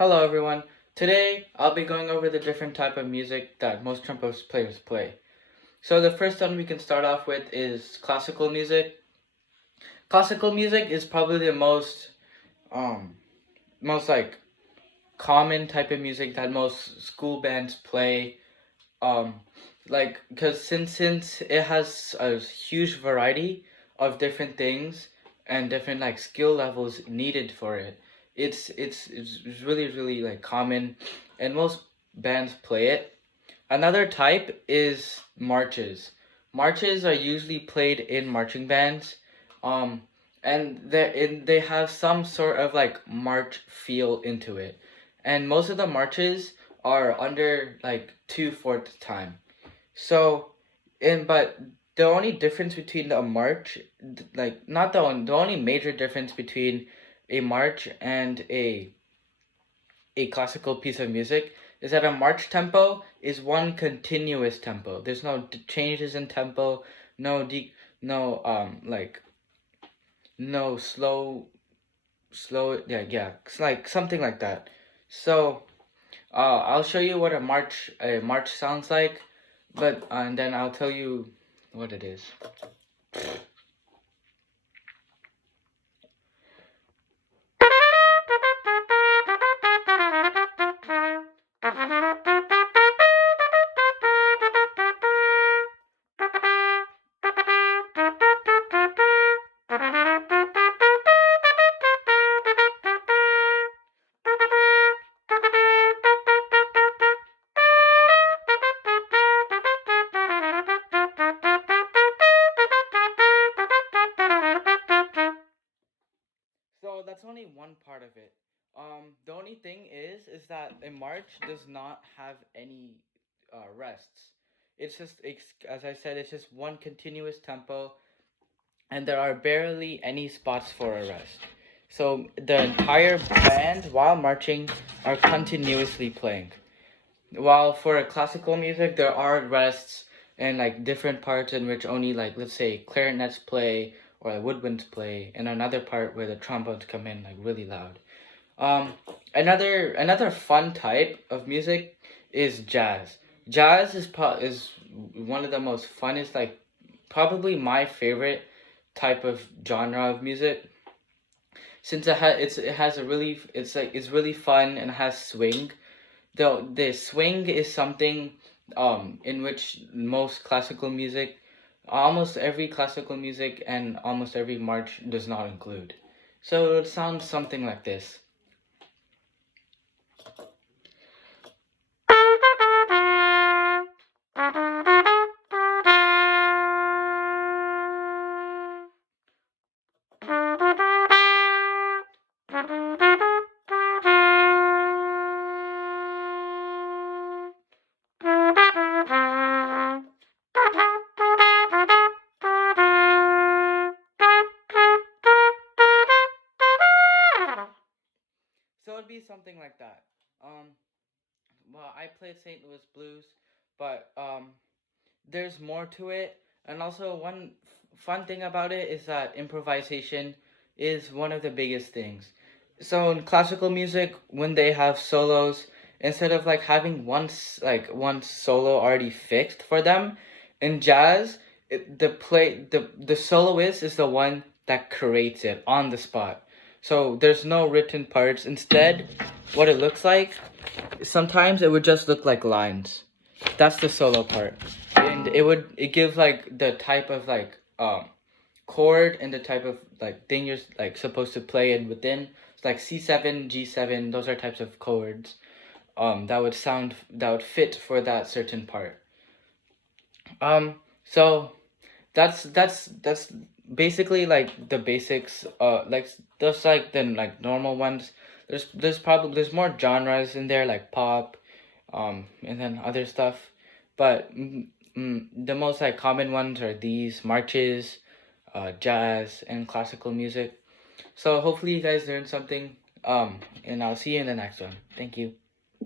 Hello everyone. Today I'll be going over the different type of music that most trumpet players play. So the first one we can start off with is classical music. Classical music is probably the um most like common type of music that most school bands play. Um because since it has a huge variety of different things and different like skill levels needed for it, it's really like common, and most bands play it. Another type is marches. Marches are usually played in marching bands, um and they have some sort of like march feel into it, and most of the marches are under like 2/4 time. So, but the only difference between a march, like not the only major difference between a march and a classical piece of music is that a march tempo is one continuous tempo. There's no changes in tempo, no no like no slow, yeah, it's like something like that. So I'll show you what a march sounds like, but and then I'll tell you what it is. So that's only one part of it. The only thing is that a march does not have any rests. As I said, it's just one continuous tempo, and there are barely any spots for a rest. So the entire band, while marching, are continuously playing. While for a classical music, there are rests and like different parts in which only, like, let's say clarinets play or like woodwinds play, and another part where the trombones come in like really loud. Um, another fun type of music is jazz. Jazz is one of the most funnest, like probably my favorite type of genre of music, since it has a really, it's really fun and has swing. The swing is something in which most classical music, almost every classical music and almost every march does not include. So it sounds something like this. So it'd be something like that. Um, well, I played St. Louis Blues, but there's more to it. And also, one fun thing about it is that improvisation is one of the biggest things. So in classical music, when they have solos, instead of like having one solo already fixed for them, in jazz, the soloist is the one that creates it on the spot. So there's no written parts. Instead, what it looks like, sometimes it would just look like lines. That's the solo part, and it gives like the type of like chord and the type of like thing you're like supposed to play in within. It's like C7, G7. Those are types of chords that would fit for that certain part. So that's basically like the basics. Like just like the like normal ones. There's more genres in there, like pop, and then other stuff, but the most like common ones are these marches, jazz, and classical music. So hopefully you guys learned something. And I'll see you in the next one. Thank you.